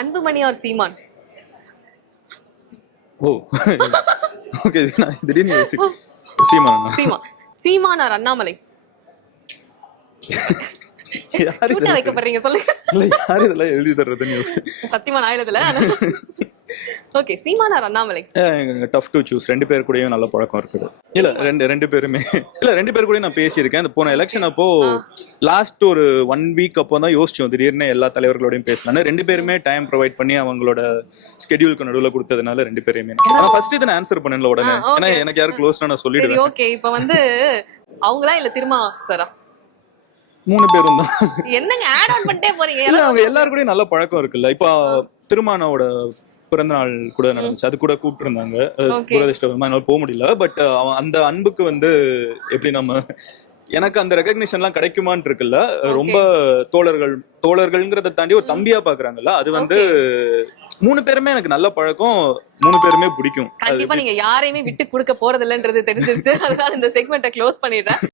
Anbumani R சீமான்? ஓ okay, நான் திடீர்னு சீமான். சீமான் or Annamalai? யாரு கியூட்டா வைக்கப்படுறீங்க சொல்லுங்க. இல்ல யாரு இதெல்லாம் எழுதி தர்றதுன்னு சத்தியமா நான் எழுதல. Okay, Seeman or Annamalai? Tough to choose. ரெண்டு பேர் கூடயும் நல்ல பழக்கம் இருக்குது. இல்ல ரெண்டு பேருமே இல்ல, ரெண்டு பேர் கூட நான் பேசியிருக்கேன். அந்த போன எலெக்ஷன் அப்போ லாஸ்ட் ஒரு 1 வீக் அப்போ தான் யோசிச்சோம் திடீர்னு எல்லா தலைவர்களோடையும் பேசலான்னு. ரெண்டு பேருமே டைம் ப்ரொவைட் பண்ணி அவங்களோட ஸ்கெடியூலுக்கு நடுவில் கொடுத்ததுனால ரெண்டு பேருமே நான் ஃபர்ஸ்ட் இதை ஆன்சர் பண்ணல உடனே. ஏன்னா எனக்கு யாரும் க்ளோஸ்னா நான் சொல்லிடுவேன். ஓகே, இப்போ வந்து அவங்களா இல்ல திருமா சாரா? 3 பேரும் தான். என்னங்க ஆட் ஆன் பண்ணிட்டே போறீங்க? இல்ல அவங்க எல்லாரும் கூட நல்ல பழக்கம் இருக்குல்ல. இப்போ திருமானோட பிறந்த நாள் கூட நடந்துச்சு, அது கூட கூப்பிட்டு இருந்தாங்க. துரதிஷ்டமா என்னால போக முடியல. பட் அந்த அன்புக்கு வந்து எப்படி நம்ம எனக்கு அந்த ரெகக்னிஷன்லாம் கிடைக்குமான்னு இருக்குல்ல. ரொம்ப தோழர்கள்ங்கிறத தாண்டி ஒரு தம்பியா பாக்குறாங்கல்ல. அது வந்து 3 பேருமே எனக்கு நல்ல பழக்கம், 3 பேருமே பிடிக்கும். கண்டிப்பா நீங்க யாரையுமே விட்டு கொடுக்க போறது இல்லைன்றது தெரிஞ்சிருச்சு. அதனால இந்த செக்மெண்ட்டை க்ளோஸ் பண்ணிடுறேன்.